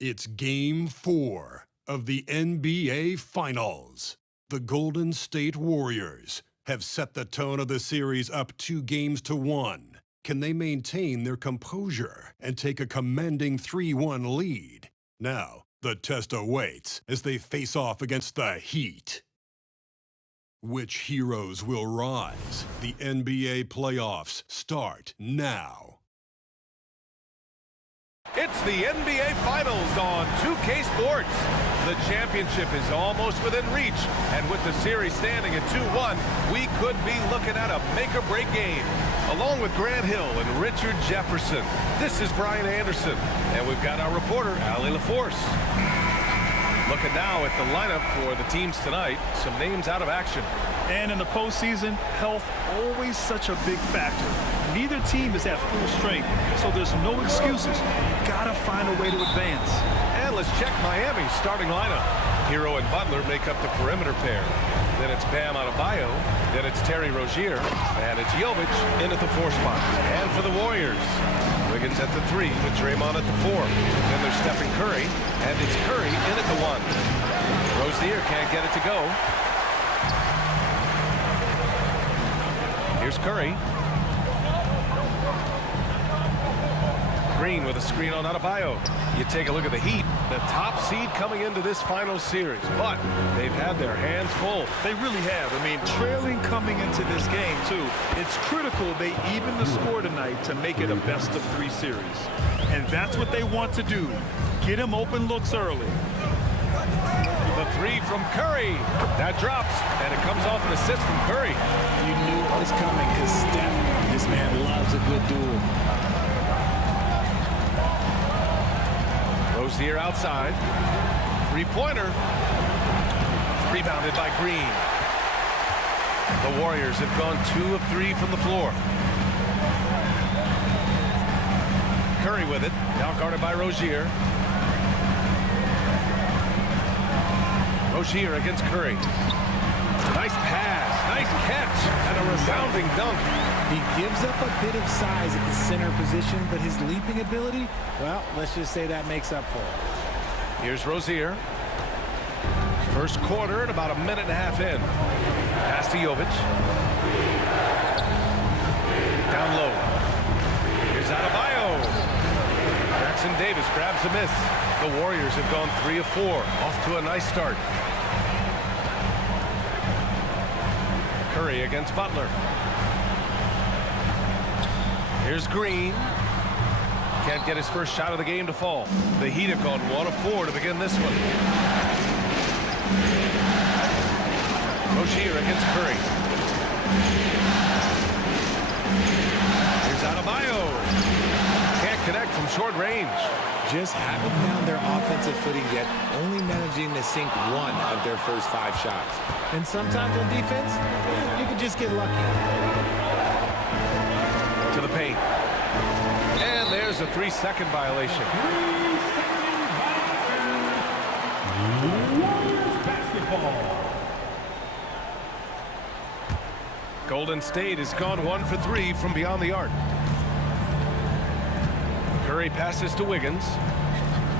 It's Game 4 of the NBA Finals. The Golden State Warriors have set the tone of the series up 2-1. Can they maintain their composure and take a commanding 3-1 lead? Now, the test awaits as they face off against the Heat. Which heroes will rise? The NBA playoffs start now. It's the NBA Finals on 2K Sports. The championship is almost within reach, and with the series standing at 2-1, we could be looking at a make-or-break game. Along with Grant Hill and Richard Jefferson, this is Brian Anderson, and we've got our reporter, Allie LaForce. Looking now at the lineup for the teams tonight, some names out of action. And in the postseason, health always such a big factor. Neither team is at full strength, so there's no excuses. Gotta find a way to advance. And let's check Miami's starting lineup. Hero and Butler make up the perimeter pair. Then it's Bam Adebayo. Then it's Terry Rozier. And it's Jovic in at the 4 spot. And for the Warriors, Wiggins at the 3 with Draymond at the 4. Then there's Stephen Curry. And it's Curry in at the 1. Rozier can't get it to go. Here's Curry. Green with a screen on Adebayo. You take a look at the Heat, the top seed coming into this final series, but they've had their hands full. They really have. I mean, trailing coming into this game, too. It's critical they even the score tonight to make it a best-of-3 series. And that's what they want to do. Get them open looks early. The 3 from Curry. That drops, and it comes off an assist from Curry. You knew it was coming because Steph, this man loves a good duel. Rozier outside. 3-pointer. Rebounded by Green. The Warriors have gone 2 of 3 from the floor. Curry with it. Now guarded by Rozier. Rozier against Curry. Nice pass. Nice catch. And a resounding dunk. He gives up a bit of size at the center position, but his leaping ability, well, let's just say that makes up for it. Here's Rozier. First quarter and about a minute and a half in. Pass to Jovic. Down low. Here's Adebayo. Jackson Davis grabs a miss. The Warriors have gone 3 of 4. Off to a nice start. Curry against Butler. Here's Green. Can't get his first shot of the game to fall. The Heat have gone 1 of 4 to begin this one. Rozier against Curry. Here's Adebayo. Can't connect from short range. Just haven't found their offensive footing yet, only managing to sink 1 of their first 5 shots. And sometimes on defense, you can just get lucky. To the paint. And there's a 3-second violation. Golden State has gone 1 for 3 from beyond the arc. Curry passes to Wiggins.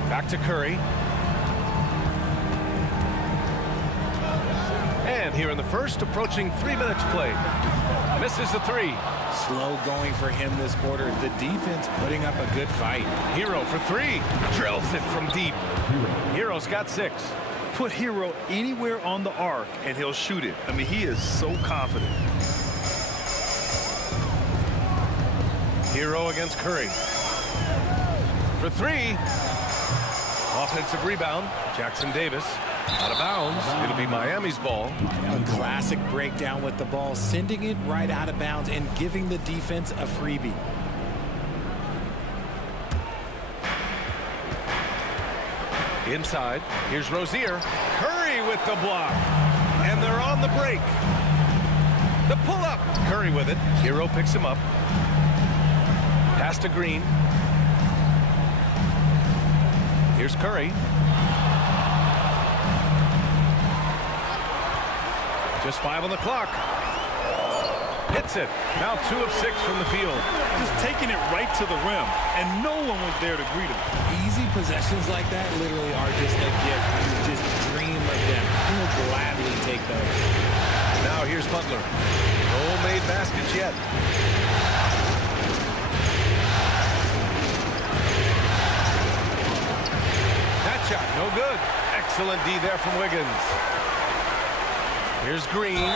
Back to Curry. And here in the first, approaching 3 minutes played. Misses the 3. Slow going for him this quarter. The defense putting up a good fight. Hero for 3. Drills it from deep. Hero's got 6. Put Hero anywhere on the arc, and he'll shoot it. I mean, he is so confident. Hero against Curry. For 3. Offensive rebound. Jackson Davis. Out of bounds. It'll be Miami's ball. A classic breakdown with the ball, sending it right out of bounds and giving the defense a freebie. Inside. Here's Rozier. Curry with the block. And they're on the break. The pull-up. Curry with it. Hero picks him up. Pass to Green. Here's Curry. Just 5 on the clock. Hits it. Now 2 of 6 from the field. Just taking it right to the rim, and no one was there to greet him. Easy possessions like that literally are just a gift. You just dream of them. He'll gladly take those. Now here's Butler. No made baskets yet. That shot, no good. Excellent D there from Wiggins. Here's Green.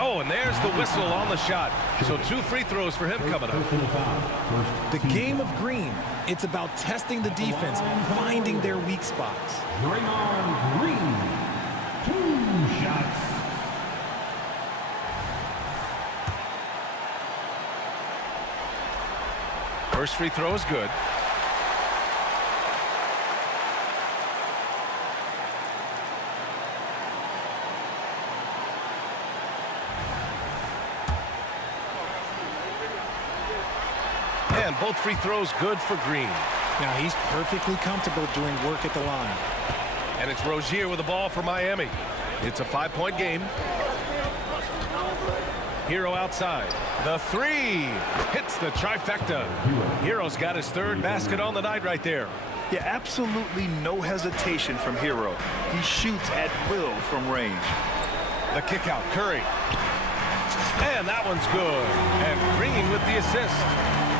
Oh, and there's the whistle on the shot. So 2 free throws for him coming up. The game of Green, it's about testing the defense, finding their weak spots. Draymond Green, 2 shots. First free throw is good. And both free throws good for Green. Now he's perfectly comfortable doing work at the line. And it's Rozier with the ball for Miami. It's a 5-point game. Hero outside. The 3 hits the trifecta. Hero's got his 3rd basket on the night right there. Yeah, absolutely no hesitation from Hero. He shoots at will from range. The kick out, Curry. And that one's good. And Green with the assist.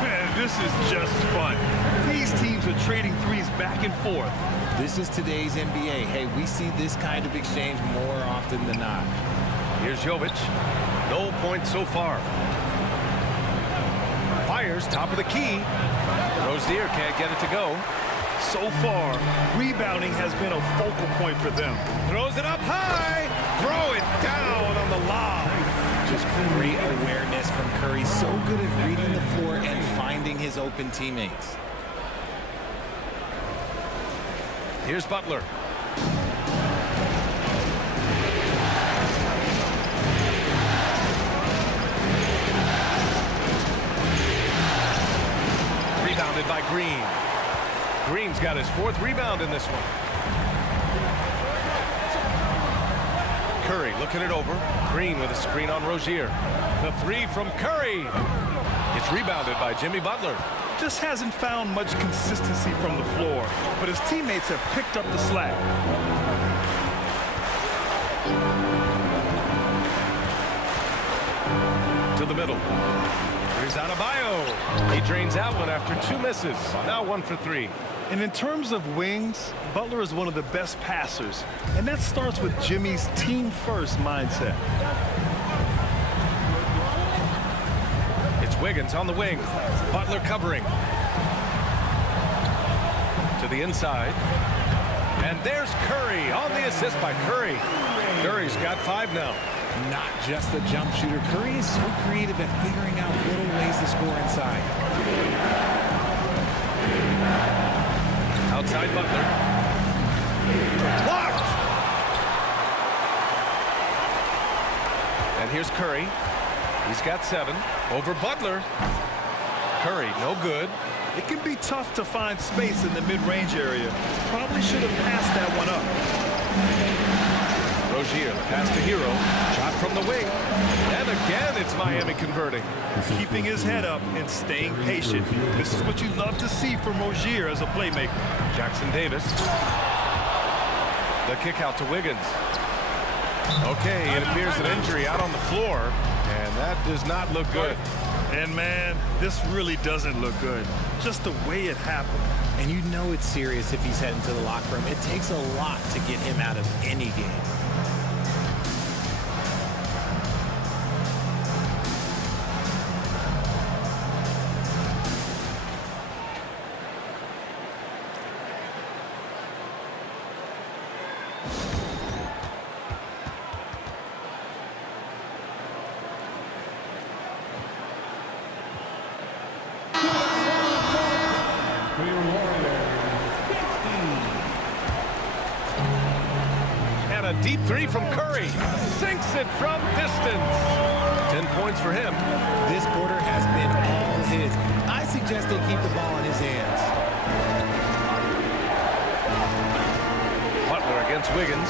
Man, this is just fun. These teams are trading threes back and forth. This is today's NBA. Hey, we see this kind of exchange more often than not. Here's Jovic. No points so far. Fires top of the key. Rozier can't get it to go. So far, rebounding has been a focal point for them. Throws it up high. Throw it down on the lob. Just great awareness from Curry. So good at reading the floor and finding his open teammates. Here's Butler. Rebounded by Green. Green's got his 4th rebound in this one. Curry looking it over. Green with a screen on Rozier. The 3 from Curry. It's rebounded by Jimmy Butler. Just hasn't found much consistency from the floor, but his teammates have picked up the slack. To the middle. Here's Adebayo. He drains that one after 2 misses. Now 1 for 3. And in terms of wings, Butler is one of the best passers. And that starts with Jimmy's team-first mindset. It's Wiggins on the wing. Butler covering. To the inside. And there's Curry on the assist by Curry. Curry's got 5 now. Not just a jump shooter. Curry is so creative at figuring out little ways to score inside. Outside Butler. Blocked! And here's Curry. He's got 7. Over Butler. Curry, no good. It can be tough to find space in the mid-range area. Probably should have passed that one up. Rozier, the pass to Hero. Shot from the wing. And again, it's Miami converting. Keeping his head up and staying patient. This is what you love to see from Rozier as a playmaker. Jackson Davis. The kick out to Wiggins. Okay, it appears an injury out on the floor, and that does not look good. And man, this really doesn't look good. Just the way it happened. And you know it's serious if he's heading to the locker room. It takes a lot to get him out of any game. And a deep 3 from Curry. Sinks it from distance. 10 points for him. This quarter has been all his. I suggest they keep the ball in his hands. Butler against Wiggins.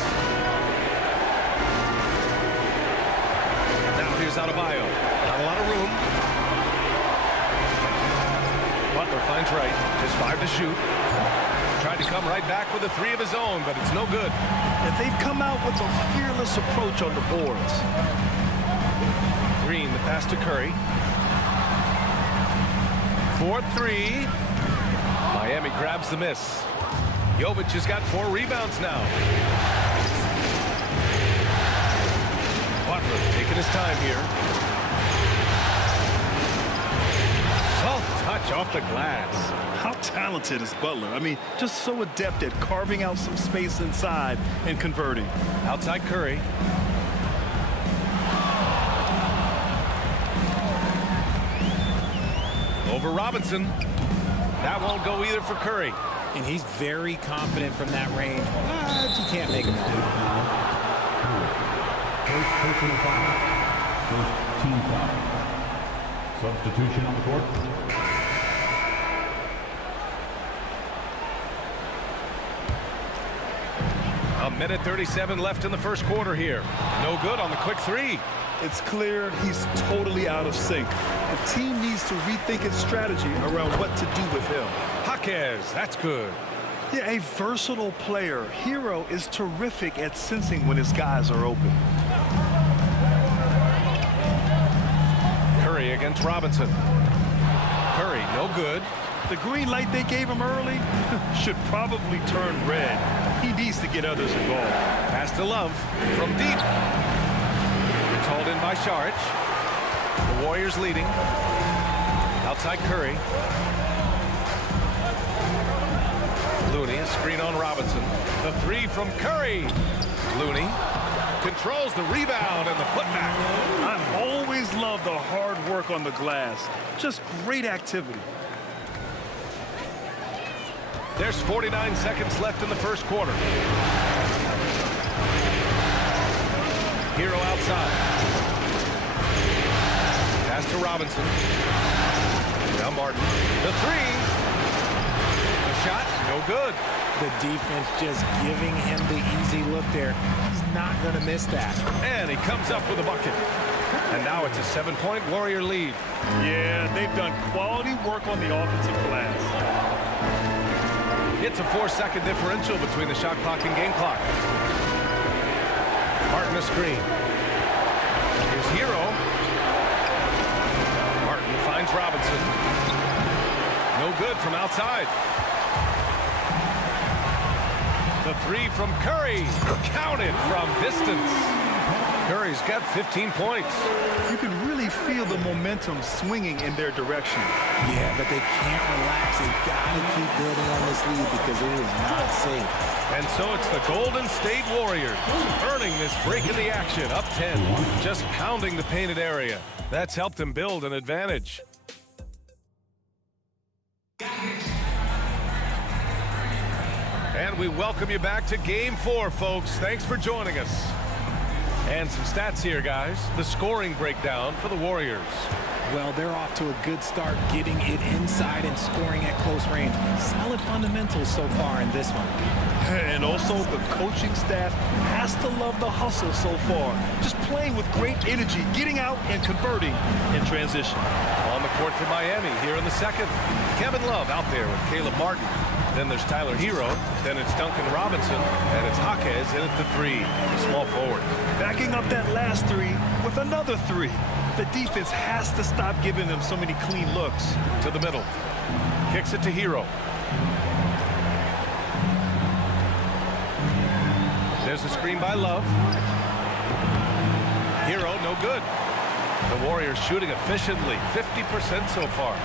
Now here's Adebayo. Not a lot of room. Butler finds right. Just 5 to shoot. Tried to come right back with a 3 of his own, but it's no good. And they've come out with a fearless approach on the boards. Green, the pass to Curry. 4-3. Miami grabs the miss. Jovic has got 4 rebounds now. Butler taking his time here. Soft touch off the glass. How talented is Butler? I mean, just so adept at carving out some space inside and converting. Outside Curry. Over Robinson. That won't go either for Curry. And he's very confident from that range. But you can't make him out. First personal foul. First team foul. Substitution on the court. A minute 37 left in the first quarter here. No good on the quick 3. It's clear he's totally out of sync. The team needs to rethink its strategy around what to do with him. Jaquez, that's good. Yeah, a versatile player. Hero is terrific at sensing when his guys are open. Curry against Robinson. Curry, no good. The green light they gave him early should probably turn red. He needs to get others involved. Pass to Love from deep. It's hauled in by Saric. The Warriors leading. Outside Curry. Looney, a screen on Robinson. The 3 from Curry. Looney controls the rebound and the putback. I always love the hard work on the glass. Just great activity. There's 49 seconds left in the first quarter. Hero outside. Pass to Robinson. Now Martin. The 3. The shot, no good. The defense just giving him the easy look there. He's not going to miss that. And he comes up with a bucket. And now it's a 7-point Warrior lead. Yeah, they've done quality work on the offensive glass. It's a 4-second differential between the shot clock and game clock. Martin a screen. Here's Hero. Martin finds Robinson. No good from outside. The 3 from Curry. Counted from distance. Curry's got 15 points. You can really feel the momentum swinging in their direction. Yeah, but they can't relax. They've got to keep building on this lead because it is not safe. And so it's the Golden State Warriors earning this break in the action, up 10, just pounding the painted area. That's helped them build an advantage. And we welcome you back to Game 4, folks. Thanks for joining us. And some stats here, guys. The scoring breakdown for the Warriors. Well, they're off to a good start getting it inside and scoring at close range. Solid fundamentals so far in this one. And also the coaching staff has to love the hustle so far. Just playing with great energy, getting out and converting in transition. On the court for Miami here in the second. Kevin Love out there with Caleb Martin. Then there's Tyler Hero. Then it's Duncan Robinson. And it's Jaquez in at the 3, the small forward. Backing up that last 3 with another 3. The defense has to stop giving them so many clean looks. To the middle. Kicks it to Hero. There's a screen by Love. Hero, no good. The Warriors shooting efficiently, 50% so far.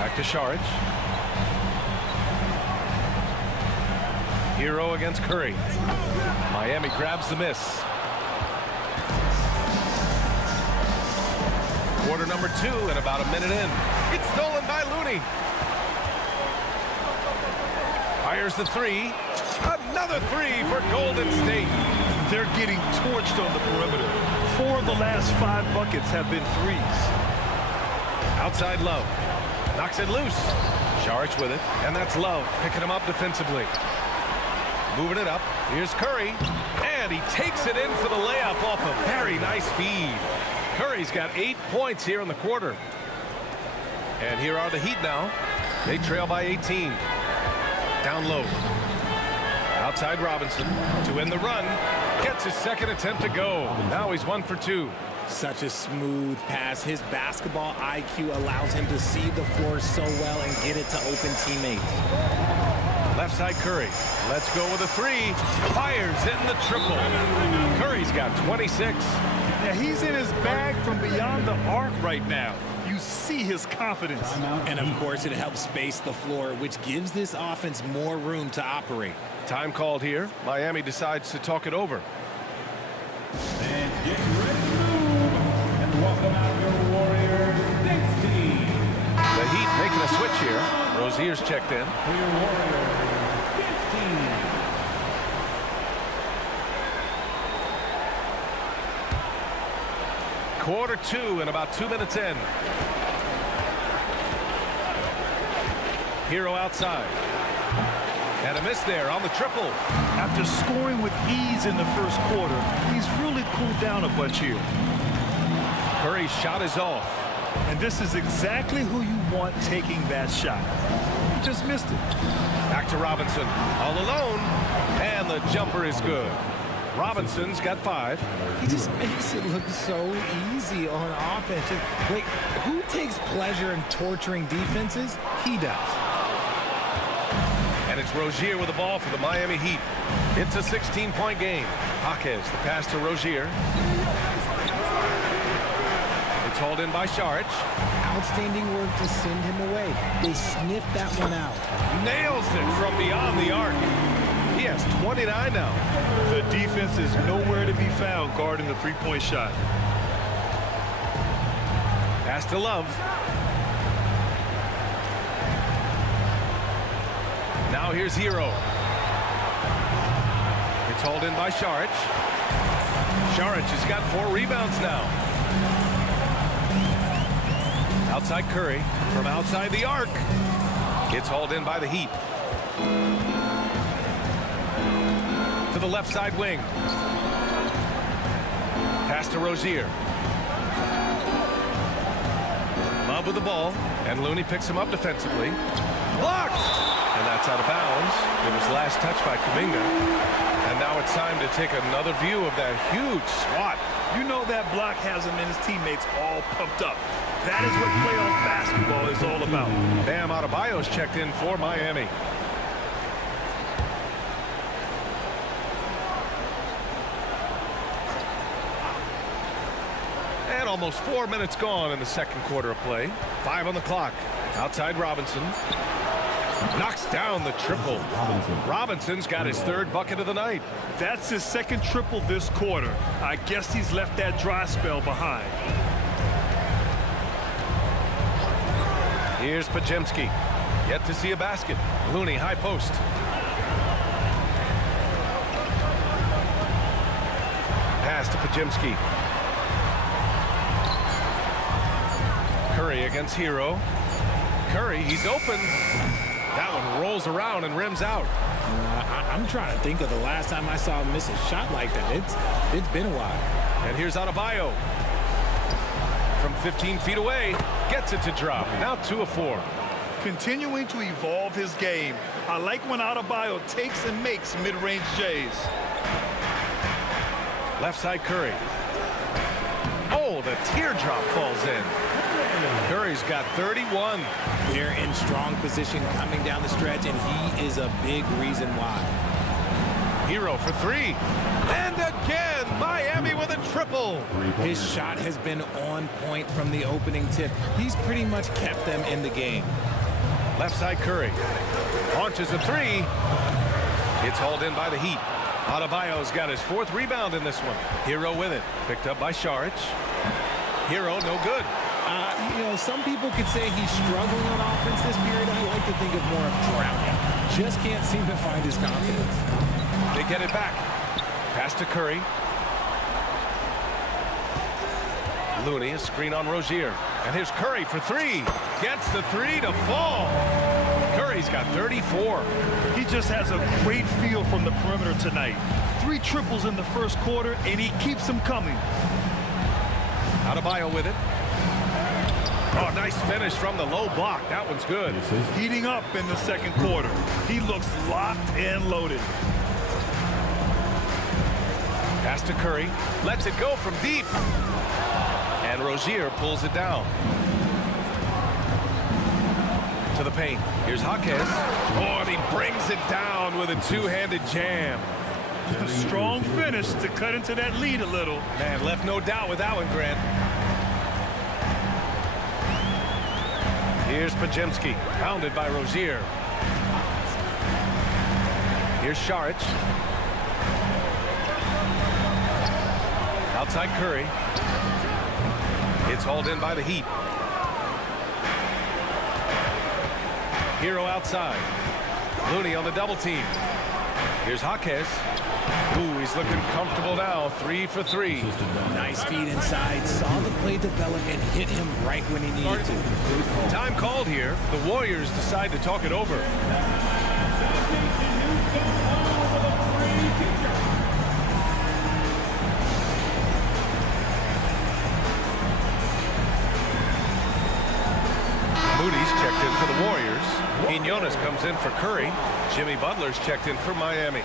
Back to Saric. Hero against Curry. Miami grabs the miss. Quarter number 2 and about a minute in. It's stolen by Looney. Fires the 3. Another 3 for Golden State. They're getting torched on the perimeter. 4 of the last 5 buckets have been 3s. Outside Love. Knocks it loose. Saric with it. And that's Love picking him up defensively. moving it up. Here's Curry, and he takes it in for the layup off a very nice feed. Curry's got 8 points here in the quarter. And here are the Heat now. They trail by 18. Down low. Outside Robinson to end the run. Gets his second attempt to go. Now he's 1 for 2. Such a smooth pass. His basketball IQ allows him to see the floor so well and get it to open teammates. Left side Curry. Let's go with a 3. Fires in the triple. Curry's got 26. Yeah, he's in his bag from beyond the arc right now. You see his confidence. And of course, it helps space the floor, which gives this offense more room to operate. Time called here. Miami decides to talk it over. And get ready to move. And welcome out your Warriors 16. The Heat making a switch here. Rozier's checked in. For your Warriors 15. Quarter 2 and about 2 minutes in. Hero outside. And a miss there on the triple. After scoring with ease in the first quarter, he's really cooled down a bunch here. Curry's shot is off. And this is exactly who you want taking that shot. He just missed it. Back to Robinson. All alone. And the jumper is good. Robinson's got 5. He just makes it look so easy on offense. Wait, who takes pleasure in torturing defenses? He does. And it's Rozier with the ball for the Miami Heat. It's a 16-point game. Jaquez, the pass to Rozier. It's hauled in by Saric. Outstanding work to send him away. They sniffed that one out. Nails it from beyond the arc. He has 29 now. The defense is nowhere to be found guarding the three-point shot. Pass to Love. Now here's Hero. It's hauled in by Saric. Saric has got 4 rebounds now. Outside Curry from outside the arc. It's hauled in by the Heat. To the left side wing. Pass to Rozier. Love with the ball, and Looney picks him up defensively. Blocked! And that's out of bounds. It was last touched by Kuminga. And now it's time to take another view of that huge swat. You know that block has him and his teammates all pumped up. That is what playoff basketball is all about. Bam Adebayo's checked in for Miami. And almost 4 minutes gone in the second quarter of play. 5 on the clock. Outside Robinson. Knocks down the triple. Robinson's got his 3rd bucket of the night. That's his 2nd triple this quarter. I guess he's left that dry spell behind. Here's Pajemski. Yet to see a basket. Looney, high post. Pass to Pajemski. Curry against Hero. Curry, he's open. That one rolls around and rims out. I'm trying to think of the last time I saw him miss a shot like that. It's been a while. And here's Adebayo. From 15 feet away, gets it to drop. Now 2 of 4. Continuing to evolve his game. I like when Adebayo takes and makes mid-range J's. Left side Curry. Oh, the teardrop falls in. Curry's got 31. They're in strong position coming down the stretch, and he is a big reason why. Hero for 3. And again, Miami with a triple. His shot has been on point from the opening tip. He's pretty much kept them in the game. Left side Curry. Launches a 3. It's hauled in by the Heat. Adebayo's got his 4th rebound in this one. Hero with it. Picked up by Saric. Hero no good. You know, some people could say he's struggling on offense this period. I like to think of more of drowning. Just can't seem to find his confidence. They get it back. Pass to Curry. Looney, a screen on Rozier. And here's Curry for 3. Gets the 3 to fall. Curry Curry's got 34. He just has a great feel from the perimeter tonight. 3 triples in the first quarter, and he keeps them coming. Adebayo with it. Oh, nice finish from the low block. That one's good. Heating up in the second quarter. He looks locked and loaded. Pass to Curry. Lets it go from deep. And Rozier pulls it down. To the paint. Here's Jaquez. Oh, and he brings it down with a two-handed jam. A strong finish to cut into that lead a little. Man, left no doubt with that one, Grant. Here's Pajemski, pounded by Rozier. Here's Šarić. Outside Curry. It's hauled in by the Heat. Hero outside. Looney on the double team. Here's Jaquez. Ooh, he's looking comfortable now. 3 for 3. Nice feed inside. Saw the play develop and hit him right when he needed to. Time called here. The Warriors decide to talk it over. Moody's checked in for the Warriors. Quinones comes in for Curry. Jimmy Butler's checked in for Miami.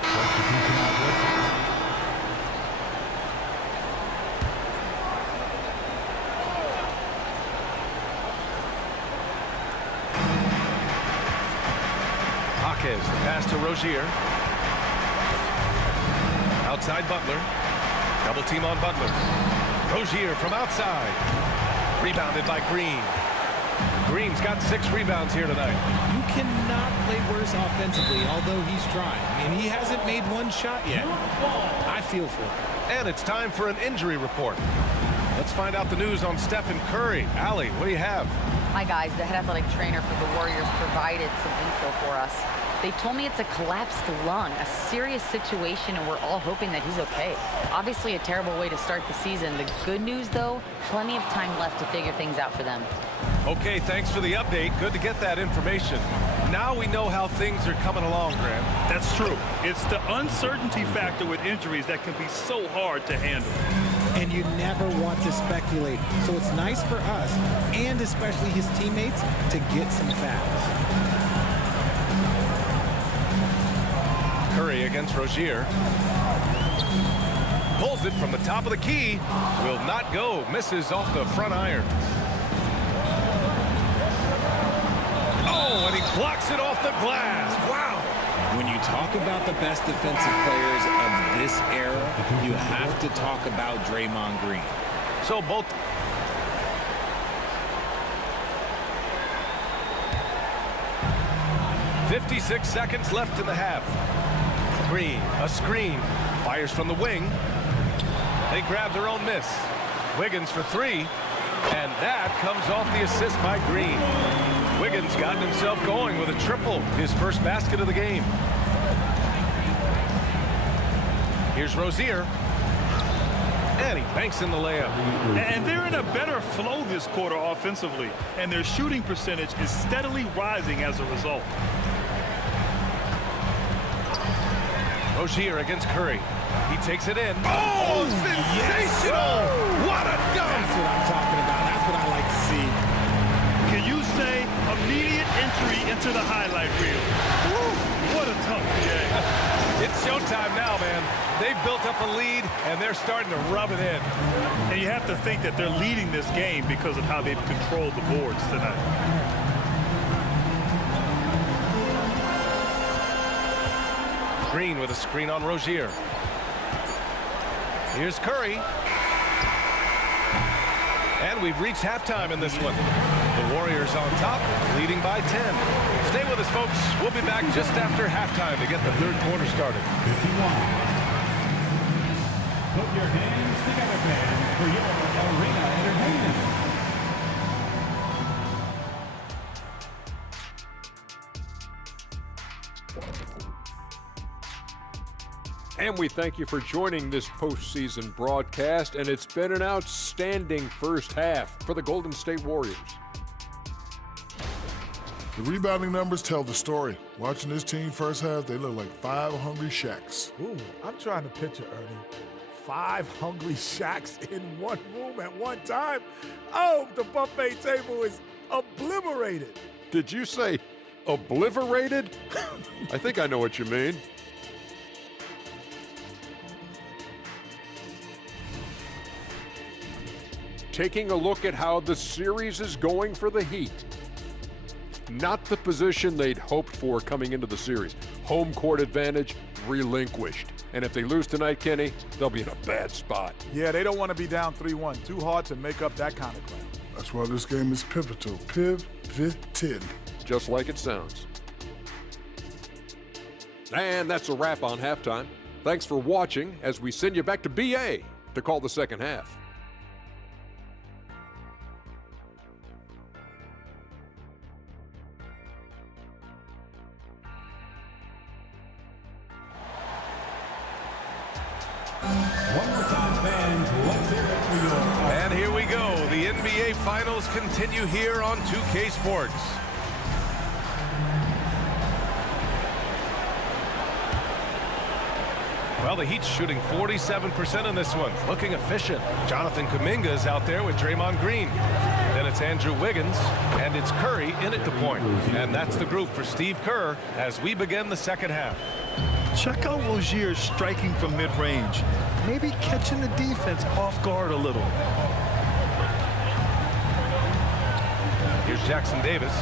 Jaquez, the pass to Rozier. Outside Butler. Double team on Butler. Rozier from outside. Rebounded by Green. Green's got 6 rebounds here tonight. You cannot play worse offensively, although he's trying. And he hasn't made one shot yet. I feel for him. And it's time for an injury report. Let's find out the news on Stephen Curry. Allie, what do you have? Hi, guys. The head athletic trainer for the Warriors provided some info for us. They told me it's a collapsed lung, a serious situation, and we're all hoping that he's okay. Obviously a terrible way to start the season. The good news, though, plenty of time left to figure things out for them. Okay, thanks for the update. Good to get that information. Now we know how things are coming along, Graham. That's true. It's the uncertainty factor with injuries that can be so hard to handle. And you never want to speculate. So it's nice for us, and especially his teammates, to get some facts. Curry against Rozier. Pulls it from the top of the key. Will not go. Misses off the front iron. Oh, and he blocks it off the glass. Wow. When you talk about the best defensive players of this era, you have to talk about Draymond Green. So both... "56 seconds left in the half. Green, a screen, fires from the wing. They grab their own miss. Wiggins for 3, and that comes off the assist by Green. Wiggins got himself going with a triple, his first basket of the game. Here's Rozier, and he banks in the layup. And they're in a better flow this quarter offensively, and their shooting percentage is steadily rising as a result. Rozier against Curry. He takes it in. Oh, sensational! Yes. What a dunk! That's what I'm talking about. That's what I like to see. Can you say immediate entry into the highlight reel? Woo, what a dunk, Jay. It's showtime now, man. They've built up a lead, and they're starting to rub it in. And you have to think that they're leading this game because of how they've controlled the boards tonight. Green with a screen on Rozier. Here's Curry. And we've reached halftime in this one. The Warriors on top, leading by 10. Stay with us, folks. We'll be back just after halftime to get the third quarter started. 51. Put your hands together, fans, for your arena entertainment. And we thank you for joining this postseason broadcast, and it's been an outstanding first half for the Golden State Warriors. The rebounding numbers tell the story. Watching this team first half, they look like 5 hungry Shaqs. Ooh, I'm trying to picture, Ernie. 5 hungry Shaqs in one room at one time. Oh, the buffet table is obliterated. Did you say obliterated? I think I know what you mean. Taking a look at how the series is going for the Heat. Not the position they'd hoped for coming into the series. Home court advantage relinquished. And if they lose tonight, Kenny, they'll be in a bad spot. Yeah, they don't want to be down 3-1. Too hard to make up that kind of ground. That's why this game is pivotal. Pivoted. Just like it sounds. And that's a wrap on halftime. Thanks for watching as we send you back to BA to call the second half. One more time, fans. Let's hear it for your... And here we go. The NBA Finals continue here on 2K Sports. Well, the Heat's shooting 47% in this one. Looking efficient. Jonathan Kuminga is out there with Draymond Green. Then it's Andrew Wiggins, and it's Curry in at the point. And that's the group for Steve Kerr as we begin the second half. Check out Rozier striking from mid-range. Maybe catching the defense off guard a little. Here's Jackson Davis.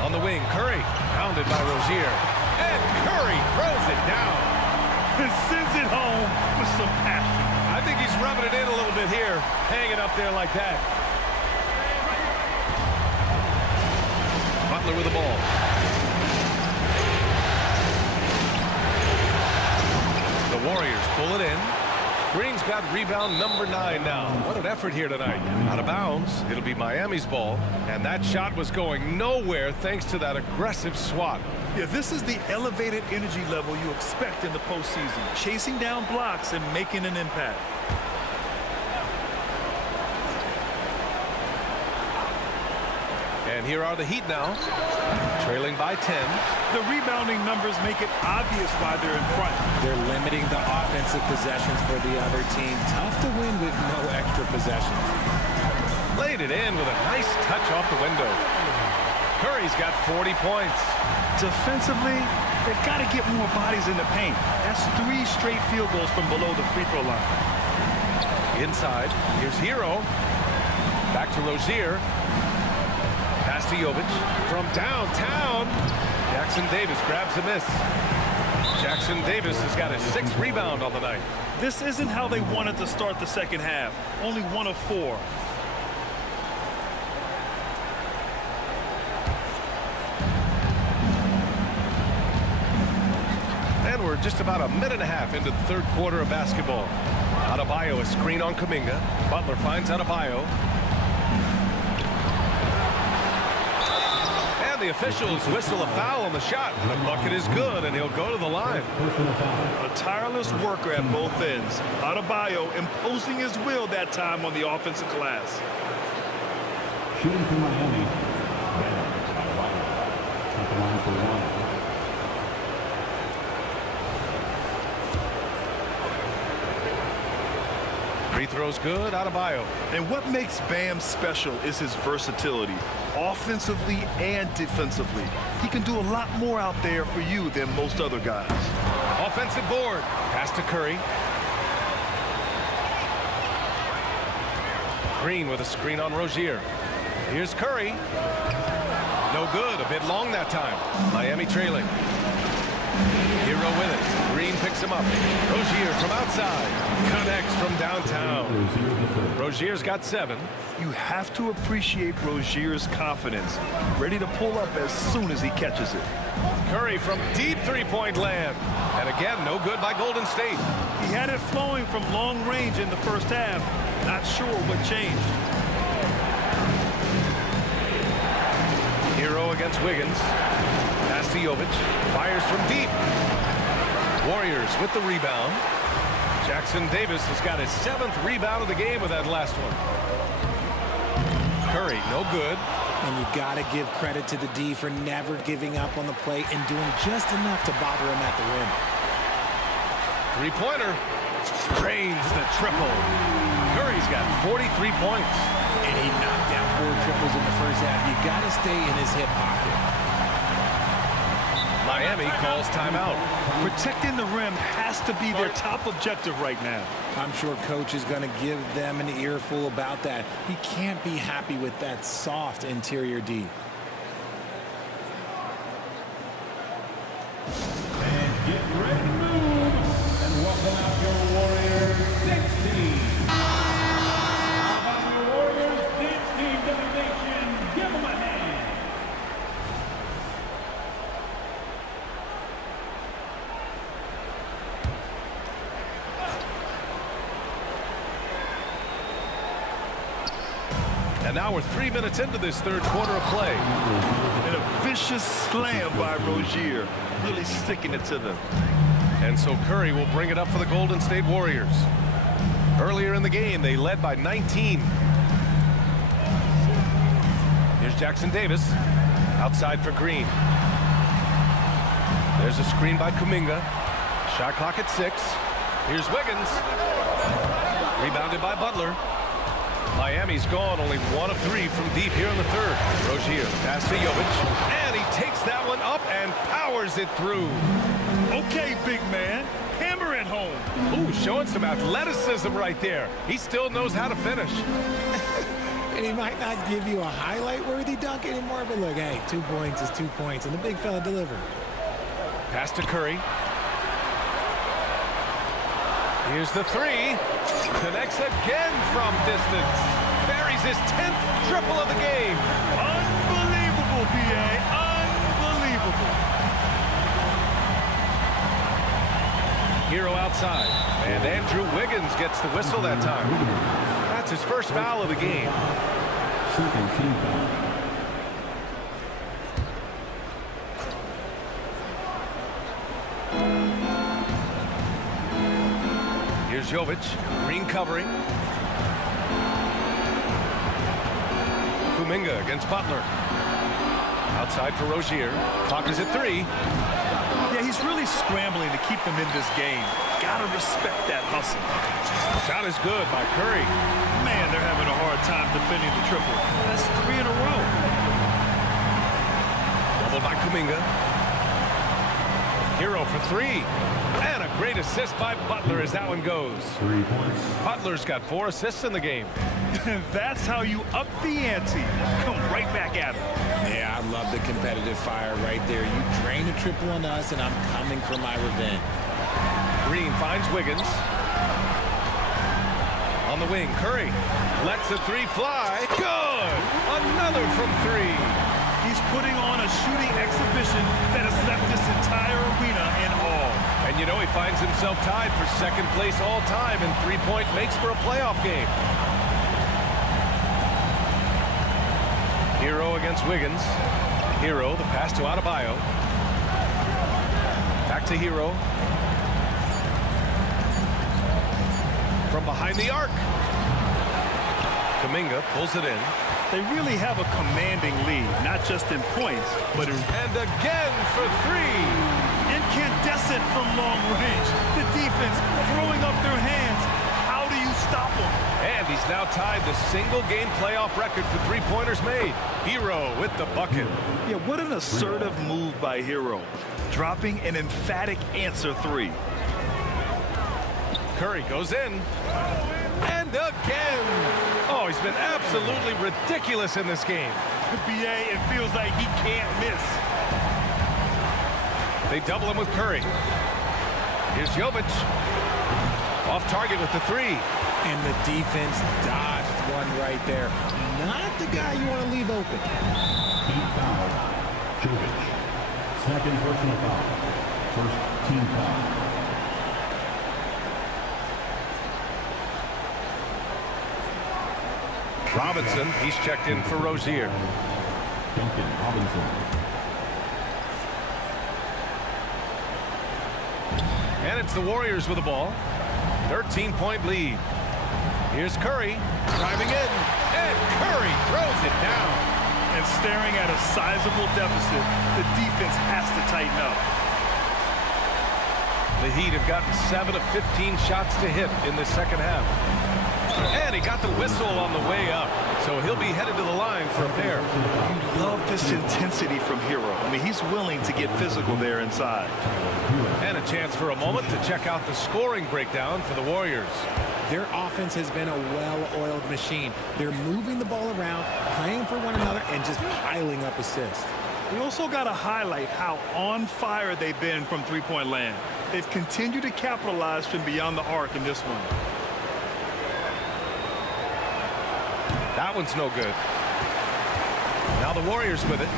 On the wing, Curry, pounded by Rozier. And Curry throws it down. And sends it home with some passion. I think he's rubbing it in a little bit here, hanging up there like that. Butler with the ball. The Warriors pull it in. Green's got rebound number 9 now. What an effort here tonight. Out of bounds. It'll be Miami's ball. And that shot was going nowhere thanks to that aggressive swat. Yeah, this is the elevated energy level you expect in the postseason. Chasing down blocks and making an impact. And here are the Heat now. Trailing by 10. The rebounding numbers make it obvious why they're in front. They're limiting the offensive possessions for the other team. Tough to win with no extra possessions. Laid it in with a nice touch off the window. Curry's got 40 points. Defensively, they've got to get more bodies in the paint. That's 3 straight field goals from below the free throw line. Inside, here's Hero. Back to Rozier. Pass to Jovic. From downtown, Jackson Davis grabs a miss. Jackson Davis has got a 6th rebound on the night. This isn't how they wanted to start the second half. Only 1 of 4. And we're just about a minute and a half into the third quarter of basketball. Adebayo, a screen on Kuminga. Butler finds Adebayo. And the officials whistle a foul on the shot. The bucket is good, and he'll go to the line. A tireless worker at both ends. Adebayo imposing his will that time on the offensive glass. Shooting for Miami. At the line for 1. Free throw's good, Adebayo. And what makes Bam special is his versatility, offensively and defensively. He can do a lot more out there for you than most other guys. Offensive board. Pass to Curry. Green with a screen on Rozier. Here's Curry. No good. A bit long that time. Miami trailing. Hero with it. Green picks him up. Rozier from outside. Connects from downtown. Rozier's got 7. You have to appreciate Rozier's confidence. Ready to pull up as soon as he catches it. Curry from deep three-point land. And again, no good by Golden State. He had it flowing from long range in the first half. Not sure what changed. Hero against Wiggins. Pass to Jovic. Fires from deep. Warriors with the rebound. Jackson Davis has got his 7th rebound of the game with that last one. Curry, no good. And you got to give credit to the D for never giving up on the play and doing just enough to bother him at the rim. Three-pointer. Drains the triple. Curry's got 43 points. And he knocked down 4 triples in the first half. You got to stay in his hip pocket. Miami calls timeout. Protecting the rim has to be their top objective right now. I'm sure coach is going to give them an earful about that. He can't be happy with that soft interior D. And get ready to move. And welcome out your Warriors dance team. How about your Warriors dance team delegation? Give them a hand. And now we're 3 minutes into this third quarter of play. And a vicious slam by Rozier, really sticking it to them. And so Curry will bring it up for the Golden State Warriors. Earlier in the game, they led by 19. Here's Jackson Davis, outside for Green. There's a screen by Kuminga. Shot clock at 6. Here's Wiggins. Rebounded by Butler. Miami's gone only 1 of 3 from deep here in the third. Rozier, pass to Jovic, and he takes that one up and powers it through. Okay, big man, hammer it home. Ooh, showing some athleticism right there. He still knows how to finish. And he might not give you a highlight-worthy dunk anymore, but look, hey, 2 points is 2 points, and the big fella delivered. Pass to Curry. Here's the 3. Connects again from distance. Buries his 10th triple of the game. Unbelievable, B.A. Unbelievable. Hero outside. And Andrew Wiggins gets the whistle that time. That's his first foul of the game. Second team foul. Here's Jovic. Green covering. Kuminga against Butler. Outside for Rozier. Clock is at 3. Yeah, he's really scrambling to keep them in this game. Gotta respect that hustle. Shot is good by Curry. Man, they're having a hard time defending the triple. That's 3 in a row. Doubled by Kuminga. Hero for 3. And a great assist by Butler as that one goes. 3 points. Butler's got 4 assists in the game. That's how you up the ante. Come right back at him. Yeah, I love the competitive fire right there. You drain a triple on us, and I'm coming for my revenge. Green finds Wiggins. On the wing, Curry lets the 3 fly. Good! Another from 3. He's putting on a shooting exhibition that has left this entire arena in awe. And you know he finds himself tied for second place all time in three-point makes for a playoff game. Hero against Wiggins. Hero, the pass to Adebayo. Back to Hero. From behind the arc. Kuminga pulls it in. They really have a commanding lead, not just in points, but in... And again for 3. Incandescent from long range. The defense throwing up their hands. How do you stop them? And he's now tied the single-game playoff record for three-pointers made. Hero with the bucket. Yeah, what an assertive move by Hero. Dropping an emphatic answer 3. Curry goes in. And again. Oh, he's been absolutely ridiculous in this game. BA, it feels like he can't miss. They double him with Curry. Here's Jovic. Off target with the 3. And the defense dodged one right there. Not the guy you want to leave open. Team foul. Jovic. Second personal foul. First team foul. Robinson, he's checked in for Rozier. Duncan Robinson. And it's the Warriors with the ball. 13-point lead. Here's Curry driving in, and Curry throws it down. And staring at a sizable deficit, the defense has to tighten up. The Heat have gotten 7 of 15 shots to hit in the second half. And he got the whistle on the way up, so he'll be headed to the line for a pair. You love this intensity from Hero. I mean, he's willing to get physical there inside. And a chance for a moment to check out the scoring breakdown for the Warriors. Their offense has been a well-oiled machine. They're moving the ball around, playing for one another, and just piling up assists. We also got to highlight how on fire they've been from three-point land. They've continued to capitalize from beyond the arc in this one. That one's no good. Now the Warriors with it.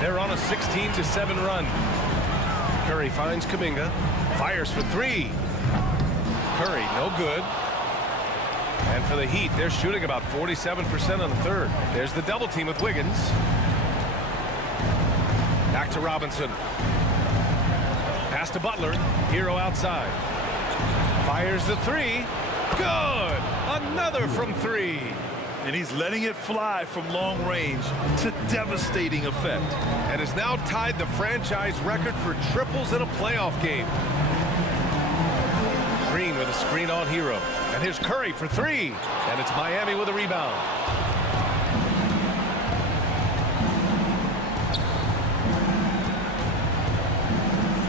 They're on a 16-7 run. Curry finds Kuminga. Fires for three. Curry, no good. And for the Heat, they're shooting about 47% on the third. There's the double team with Wiggins. Back to Robinson. Pass to Butler. Hero outside. Fires the three. Good! Another from three. And he's letting it fly from long range to devastating effect. And has now tied the franchise record for triples in a playoff game. Green with a screen on Hero. And here's Curry for three. And it's Miami with a rebound.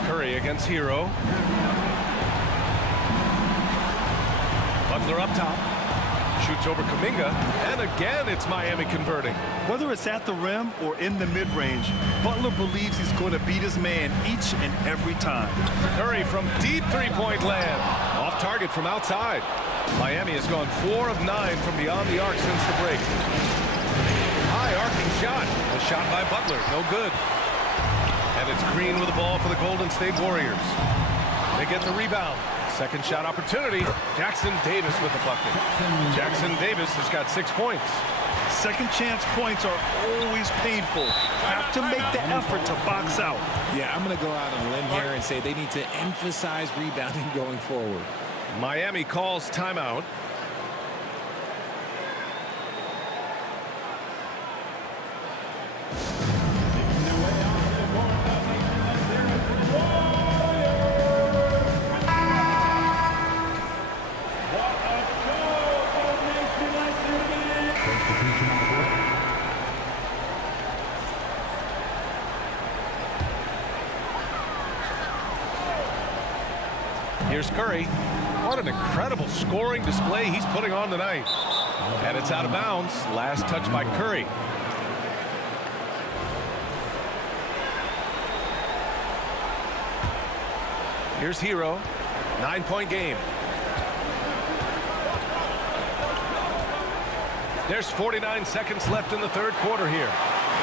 Curry against Hero. Butler up top. Shoots over Kuminga, and again it's Miami converting. Whether it's at the rim or in the mid-range, Butler believes he's going to beat his man each and every time. Curry from deep three-point land. Off target from outside. Miami has gone 4 of 9 from beyond the arc since the break. High arcing shot. A shot by Butler, no good. And it's Green with the ball for the Golden State Warriors. They get the rebound. Second shot opportunity. Jackson Davis with the bucket. Jackson Davis has got 6 points. Second chance points are always painful. Have to make the effort to box out. Yeah, I'm going to go out on a limb here and say they need to emphasize rebounding going forward. Miami calls timeout. Here's Curry. What an incredible scoring display he's putting on tonight. And it's out of bounds. Last touch by Curry. Here's Hero. 9-point game. There's 49 seconds left in the third quarter here.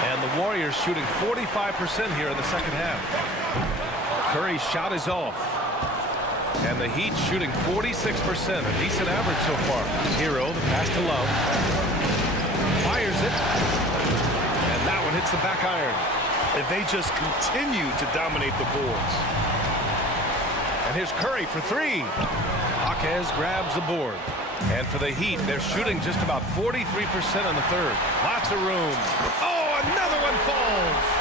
And the Warriors shooting 45% here in the second half. Curry's shot is off. And the Heat shooting 46%, a decent average so far. Hero, the pass to Love. Fires it. And that one hits the back iron. And they just continue to dominate the boards. And here's Curry for three. Jaquez grabs the board. And for the Heat, they're shooting just about 43% on the third. Lots of room. Oh, another one falls.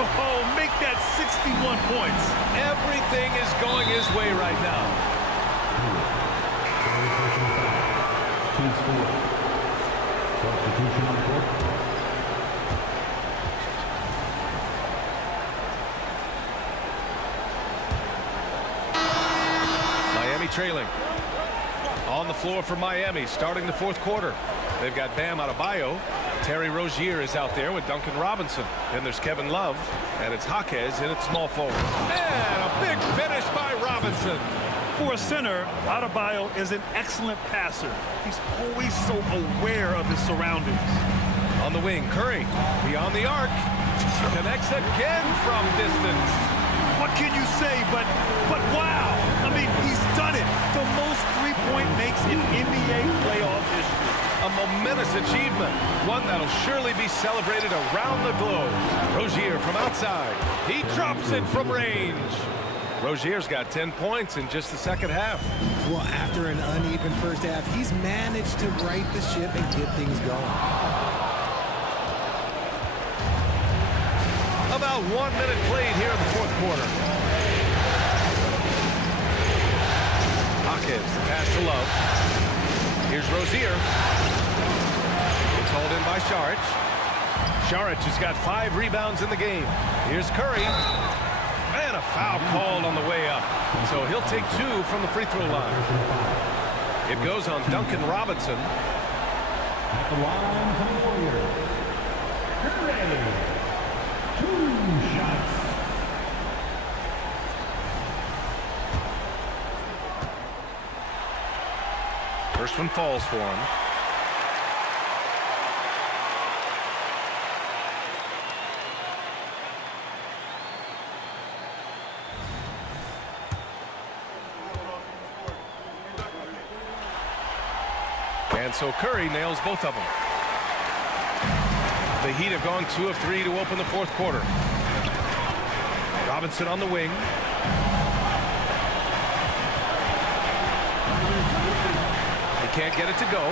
Oh, make that 61 points. Everything is going his way right now. Substitution on the court. Miami trailing. On the floor for Miami, starting the fourth quarter. They've got Bam Adebayo. Terry Rozier is out there with Duncan Robinson. Then there's Kevin Love, and it's Jaquez in at small forward. And a big finish by Robinson. For a center, Adebayo is an excellent passer. He's always so aware of his surroundings. On the wing, Curry, beyond the arc. Connects again from distance. What can you say but wow. I mean, he's done it. The most three-point makes in NBA playoff history. A momentous achievement, one that'll surely be celebrated around the globe. Rozier from outside. He drops it from range. Rozier's got 10 points in just the second half. Well, after an uneven first half, he's managed to right the ship and get things going. About 1 minute played here in the fourth quarter. Hawkins, the pass to Love. Here's Rozier. It's hauled in by Šarić. Šarić has got 5 rebounds in the game. Here's Curry. And a foul called on the way up. So he'll take 2 from the free throw line. It goes on Duncan Robinson. At the line for the Warriors, Curry, 2 shots. First one falls for him. And so Curry nails both of them. The Heat have gone 2 of 3 to open the fourth quarter. Robinson on the wing. He can't get it to go.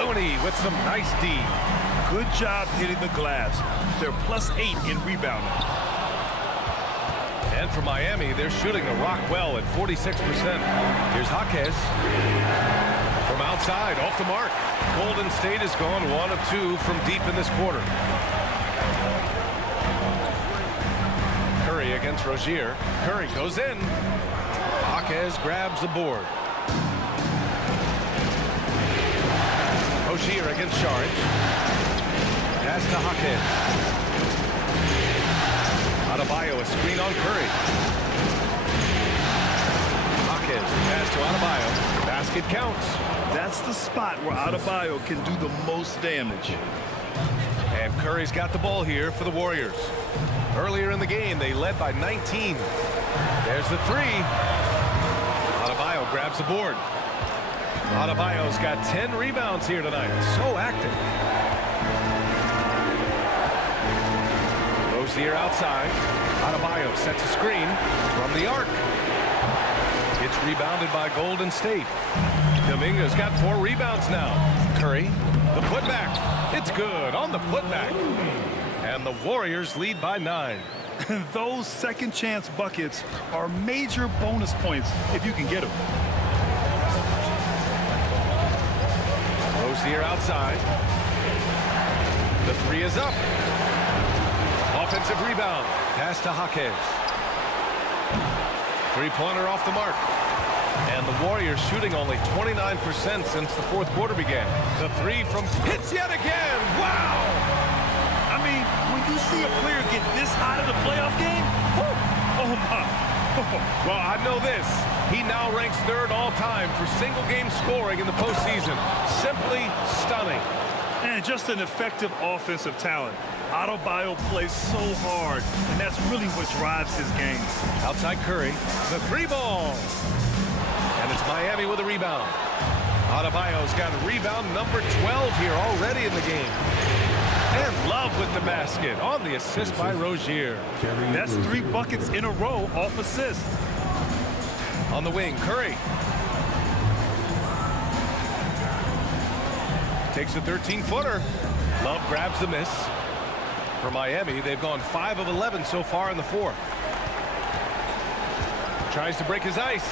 Looney with some nice D. Good job hitting the glass. They're +8 in rebounding. And for Miami, they're shooting the rock well at 46%. Here's Jaquez. From outside, off the mark. Golden State has gone 1 of 2 from deep in this quarter. Curry against Rozier. Curry goes in. Jaquez grabs the board. Rozier against Šarić. Pass to Jaquez. Adebayo, a screen on Curry. Jaquez, pass to Adebayo. Basket counts. That's the spot where Adebayo can do the most damage. And Curry's got the ball here for the Warriors. Earlier in the game, they led by 19. There's the 3. Adebayo grabs the board. Adebayo's got 10 rebounds here tonight. So active. Rozier outside. Adebayo sets a screen from the arc. It's rebounded by Golden State. Dominguez got 4 rebounds now. Curry, the putback. It's good on the putback. And the Warriors lead by 9. Those second chance buckets are major bonus points if you can get them. Rozier outside. The 3 is up. Offensive rebound. Pass to Jaquez. 3-pointer off the mark. And the Warriors shooting only 29% since the fourth quarter began. The 3 from hits yet again. Wow! I mean, when you see a player get this hot in a playoff game, oh my. Well, I know this. He now ranks 3rd all-time for single-game scoring in the postseason. Simply stunning. And just an effective offensive talent. Adebayo plays so hard, and that's really what drives his game. Outside Curry, the 3-ball. And it's Miami with a rebound. Adebayo's got rebound number 12 here already in the game. And Love with the basket on the assist by Rozier. That's 3 buckets in a row off assist. On the wing, Curry. Takes a 13-footer. Love grabs the miss. For Miami, they've gone 5 of 11 so far in the fourth. Tries to break his ice.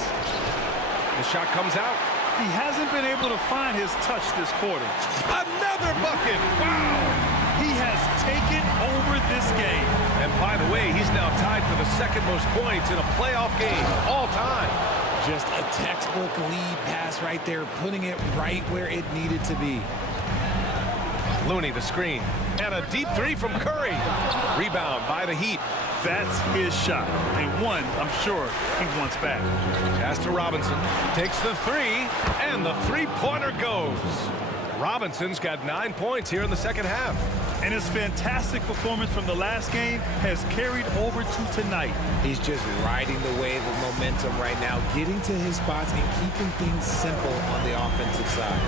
The shot comes out. He hasn't been able to find his touch this quarter. Another bucket! Wow! He has taken over this game. And by the way, he's now tied for the 2nd most points in a playoff game all time. Just a textbook lead pass right there, putting it right where it needed to be. Looney the screen. And a deep 3 from Curry. Rebound by the Heat. That's his shot. And one, I'm sure, he wants back. Pass to Robinson. Takes the 3. And the 3-pointer goes. Robinson's got 9 points here in the second half. And his fantastic performance from the last game has carried over to tonight. He's just riding the wave of momentum right now, getting to his spots and keeping things simple on the offensive side.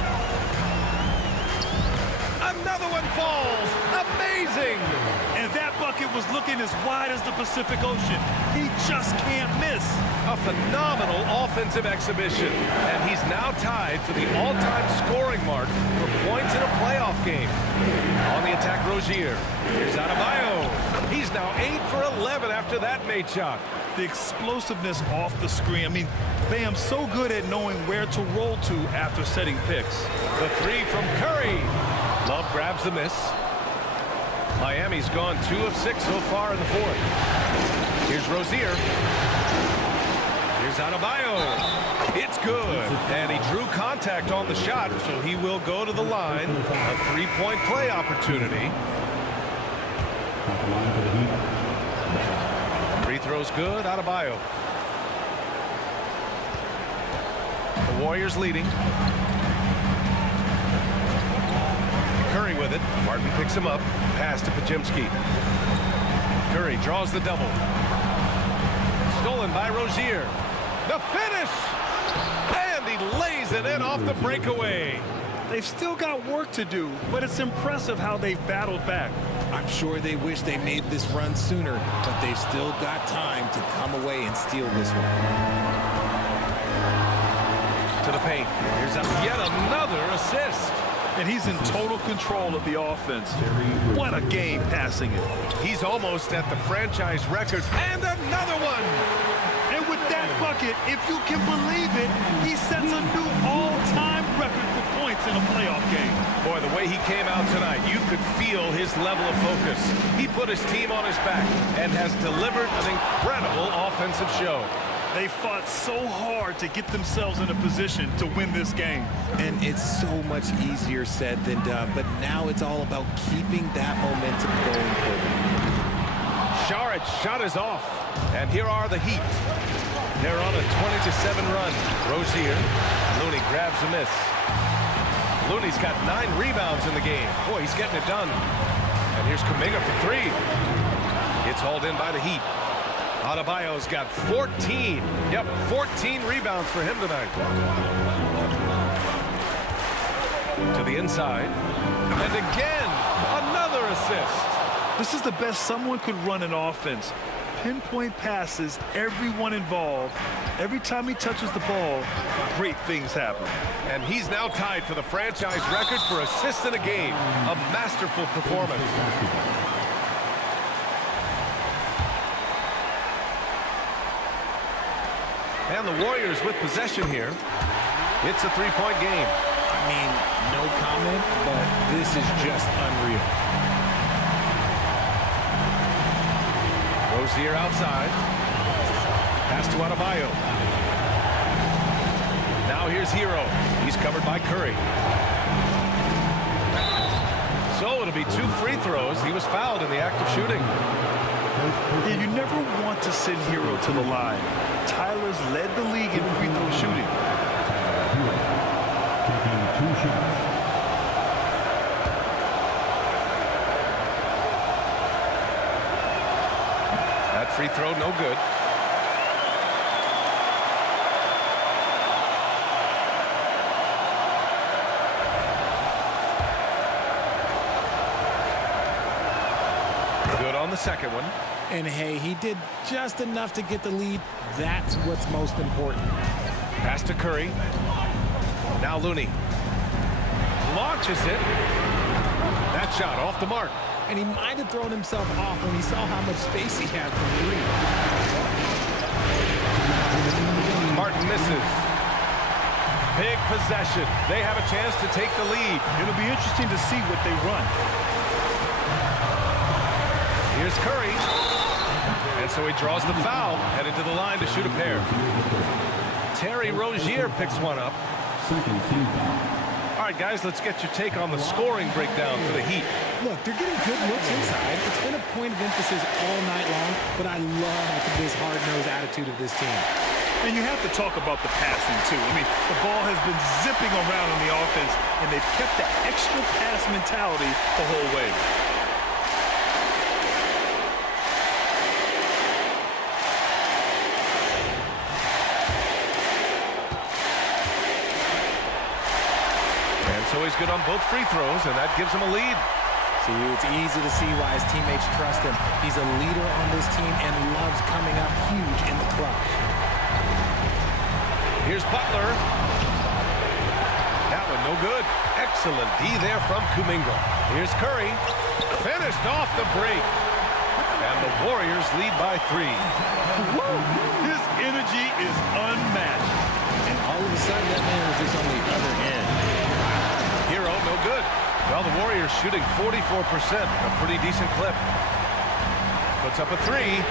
Another one falls. Amazing! amazing! And that bucket was looking as wide as the Pacific Ocean. He just can't miss. A phenomenal offensive exhibition. And he's now tied for the all-time scoring mark for points in a playoff game. On the attack, Rozier. Here's Adebayo. He's now 8 for 11 after that made shot. The explosiveness off the screen. I mean, Bam's so good at knowing where to roll to after setting picks. The three from Curry. Love grabs the miss. Miami's gone 2 of 6 so far in the fourth. Here's Rozier. Here's Adebayo. It's good. And he drew contact on the shot, so he will go to the line. A three-point play opportunity. Free throw's good. Adebayo. The Warriors leading. Curry with it. Martin picks him up. Pass to Pajimski. Curry draws the double. Stolen by Rozier. The finish! And he lays it in off the breakaway. They've still got work to do, but it's impressive how they've battled back. I'm sure they wish they made this run sooner, but they've still got time to come away and steal this one. To the paint. Here's yet another assist. And he's in total control of the offense. What a game passing it. He's almost at the franchise record. And another one! And with that bucket, if you can believe it, he sets a new all-time record for points in a playoff game. Boy, the way he came out tonight, you could feel his level of focus. He put his team on his back and has delivered an incredible offensive show. They fought so hard to get themselves in a position to win this game. And it's so much easier said than done, but now it's all about keeping that momentum going for them. Sharit's shot is off, and here are the Heat. They're on a 20-7 run. Rozier, Looney grabs a miss. Looney's got 9 rebounds in the game. Boy, he's getting it done. And here's Kuminga for 3. It's hauled in by the Heat. Adebayo's got 14. Yep, 14 rebounds for him tonight. To the inside. And again, another assist. This is the best someone could run an offense. Pinpoint passes, everyone involved. Every time he touches the ball, great things happen. And he's now tied for the franchise record for assists in a game. A masterful performance. And the Warriors with possession here. It's a three-point game. I mean, no comment, but this is just unreal. Rozier outside. Pass to Adebayo. Now here's Hero. He's covered by Curry. So it'll be 2 free throws. He was fouled in the act of shooting. Yeah, you never want to send Hero to the line. Tyler's led the league in free throw shooting. Taking 2 shots. That free throw, no good. Good on the second one. And hey, he did just enough to get the lead. That's what's most important. Pass to Curry. Now Looney. Launches it. That shot off the mark. And he might have thrown himself off when he saw how much space he had from 3. Martin misses. Big possession. They have a chance to take the lead. It'll be interesting to see what they run. Here's Curry. And so he draws the foul, headed to the line to shoot a pair. Terry Rozier picks one up. Second team foul. All right, guys, let's get your take on the scoring breakdown for the Heat. Look, they're getting good looks inside. It's been a point of emphasis all night long, but I love this hard-nosed attitude of this team. And you have to talk about the passing, too. I mean, the ball has been zipping around in the offense, and they've kept that extra pass mentality the whole way. So he's good on both free throws, and that gives him a lead. See, it's easy to see why his teammates trust him. He's a leader on this team and loves coming up huge in the clutch. Here's Butler. That one no good. Excellent D there from Kuminga. Here's Curry. Finished off the break. And the Warriors lead by 3. Woo! His energy is unmatched. And all of a sudden, that man was just on the other end. Hero, no good. Well, the Warriors shooting 44%, a pretty decent clip. Puts up a 3.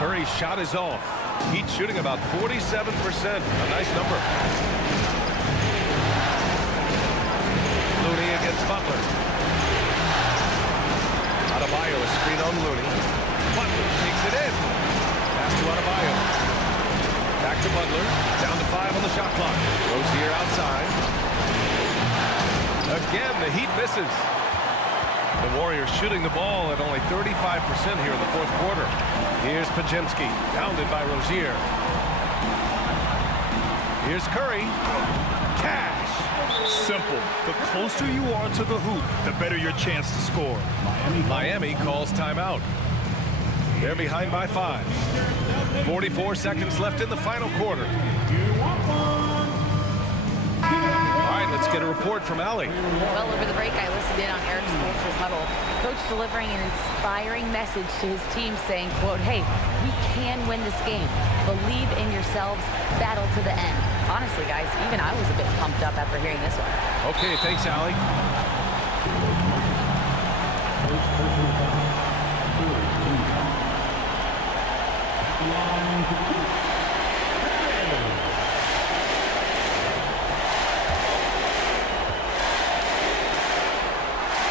Curry's shot is off. Heat shooting about 47%, a nice number. Looney against Butler. Adebayo, a screen on Looney. Butler takes it in. Pass to Adebayo. Back to Butler. Down to 5 on the shot clock. Rozier outside. Again, the Heat misses. The Warriors shooting the ball at only 35% here in the fourth quarter. Here's Pajemski, pounded by Rozier. Here's Curry. Cash. Simple. The closer you are to the hoop, the better your chance to score. Miami calls timeout. They're behind by 5. 44 seconds left in the final quarter. All right, let's get a report from Allie. Well, over the break, I listened in on Eric Spoelstra's huddle. Coach delivering an inspiring message to his team saying, quote, hey, we can win this game. Believe in yourselves. Battle to the end. Honestly, guys, even I was a bit pumped up after hearing this one. Okay, thanks, Allie.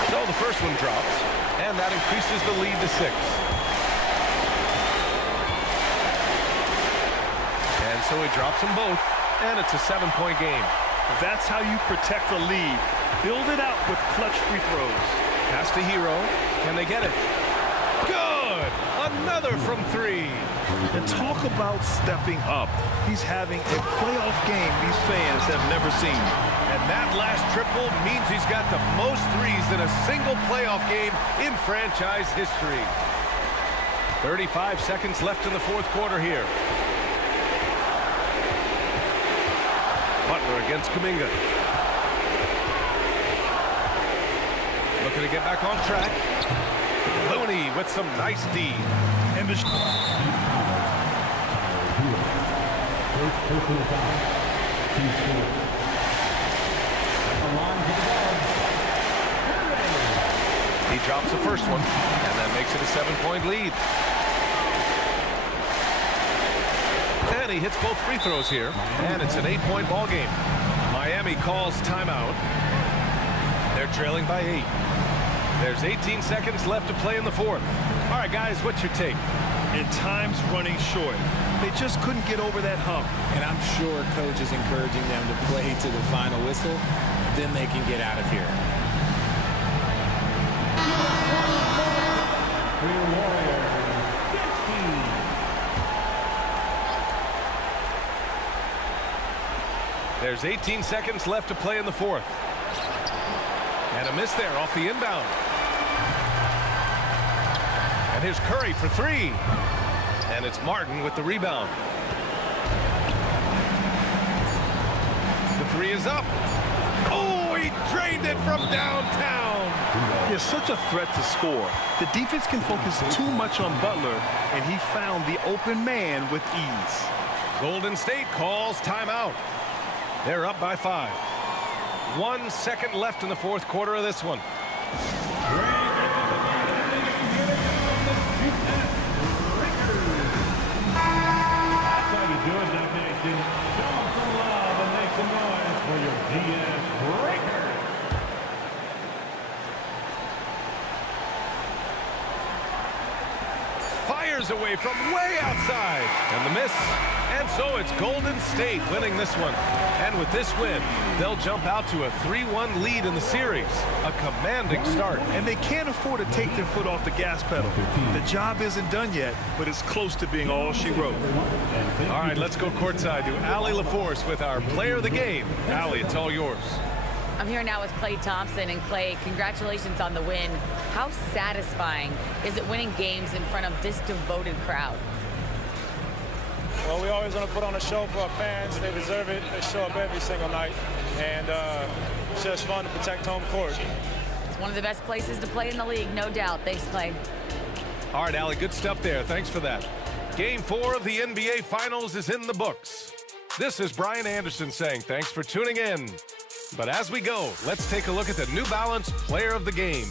So the first one drops, and that increases the lead to 6. And so he drops them both, and it's a 7-point game. That's how you protect a lead. Build it out with clutch free throws. Pass to Hero. Can they get it? Good! Another from 3. And talk about stepping up. He's having a playoff game these fans have never seen. And that last triple means he's got the most threes in a single playoff game in franchise history. 35 seconds left in the fourth quarter here. Butler against Kuminga. Looking to get back on track. Looney with some nice D. And the He drops the first one, and that makes it a 7-point lead. And he hits both free throws here, and it's an 8-point ball game. Miami calls timeout. They're trailing by 8. There's 18 seconds left to play in the fourth. All right, guys, what's your take? and time's running short. They just couldn't get over that hump. And I'm sure coach is encouraging them to play to the final whistle. Then they can get out of here. For your Warriors, 16. There's 18 seconds left to play in the fourth. And a miss there off the inbound. And here's Curry for three. And it's Martin with the rebound. The three is up. Oh, he drained it from downtown. He's such a threat to score. The defense can focus too much on Butler, and he found the open man with ease. Golden State calls timeout. They're up by 5. 1 second left in the fourth quarter of this one. That's how you do it, Dub Nation. Show them some love and make some noise for your DS Breakers. Fires away from way outside. And the miss. And so it's Golden State winning this one. And with this win, they'll jump out to a 3-1 lead in the series. A commanding start. And they can't afford to take their foot off the gas pedal. The job isn't done yet, but it's close to being all she wrote. All right, let's go courtside to Allie LaForce with our player of the game. Allie, it's all yours. I'm here now with Klay Thompson. And Klay, congratulations on the win. How satisfying is it winning games in front of this devoted crowd? Well, we always want to put on a show for our fans. They deserve it. They show up every single night. And it's just fun to protect home court. It's one of the best places to play in the league, no doubt. Thanks, Klay. All right, Allie, good stuff there. Thanks for that. Game 4 of the NBA Finals is in the books. This is Brian Anderson saying thanks for tuning in. But as we go, let's take a look at the New Balance Player of the Game.